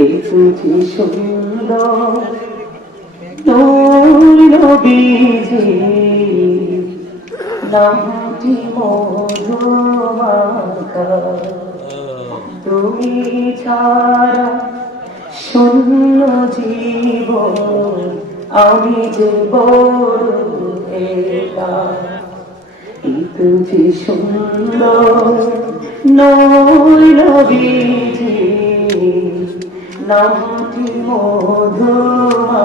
এই সুন্দর নূর নবীজি, নামটি মধুমাখা তুমি ছাড়া শূন্য জীবন, আমি যে বড় একা। তুঝি সুন্দর বিধি নামটি মধুমাখা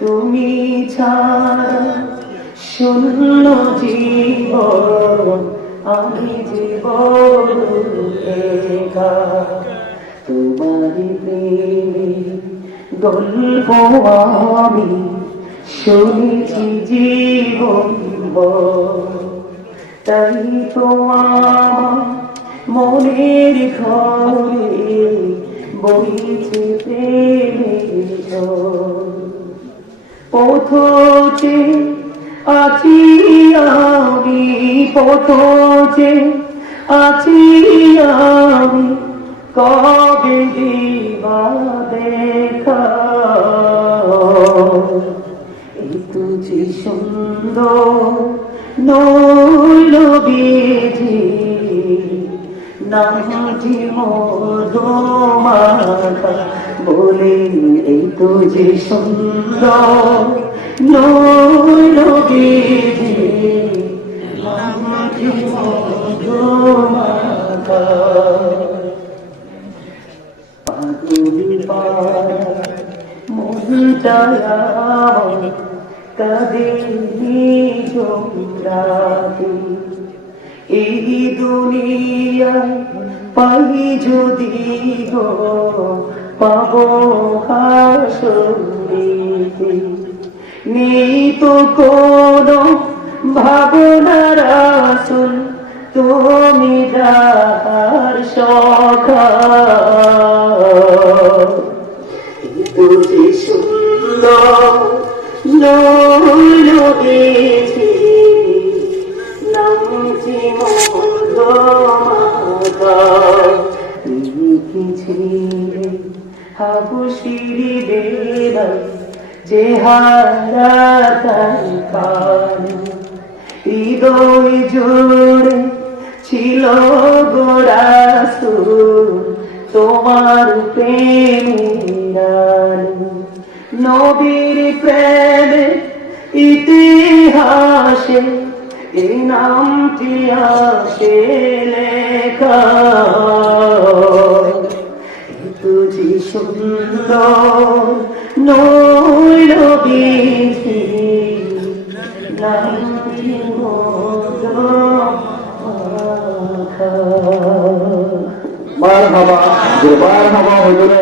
তুমি ছাড়া শূন্য জীবন, আমি জীবন তোমারি প্রেমে গল্প আমি শুনেছি জীবন তাই তো আমার মনের ঘরে বইছে প্রেমের ঝড়। পথে আছি আমি, পথে আছি আমি, কবে দিবা দেখা তুঝি সুন্দর নইল বিধি নামটি মধুমাখা বলে এই তো যে সুন্দর বিধি নামটি মধুমাখা পাগুলি আমার কাদের জমরাতে এই দুনিয়ায় পাই যদি গো, পাব হাসিতে নেই তো কোনো ভাবনার আসল, তুমি যার সখা। সুন্দর নইল বেশি যে হারা তাই হৃদয় জোড়ে ছিল গোড়াসু তোমার প্রেমিরাল নবীর প্রেমে ইতিহাসে এই নামটি আসে লেখা তুঝি সুন্দর নামটি মার হাবা মার হাবা হুজুরে